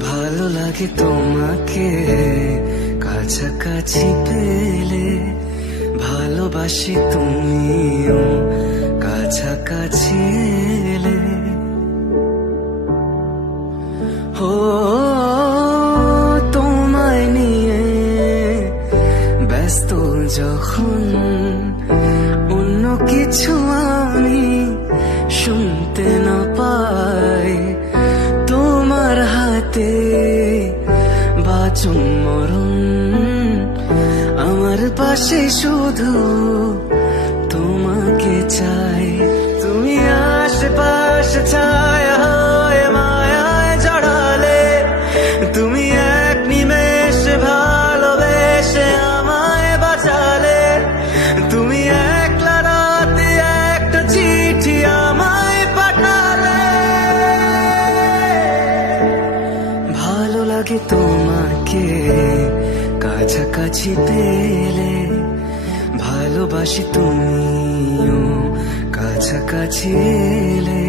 ভালো লাগে তোমাকে কাছাকাছি পেলে, ভালোবাসি তুমিও কাছাকাছি এলে। ও তোমায় নিয়ে ব্যস্ত যখন, অন্য কিছু আমি শুনতে না পাই, তোমার হাতে বাঁচন মরণ, আমার পাশে শুধু তোমাকে চাই। তুমি আশেপাশে ছায়া হয়ে মায়ায় জড়ালে, তুমি এক নিমেষে ভালোবেসে আমায় বাঁচালে, তুমি একলা রাতে একটা চিঠি আমায় পাঠালে। ভালো লাগে তোমাকে কাছাকাছি পেলে, ভালোবাসি তুমিও কাছাকাছি এলে।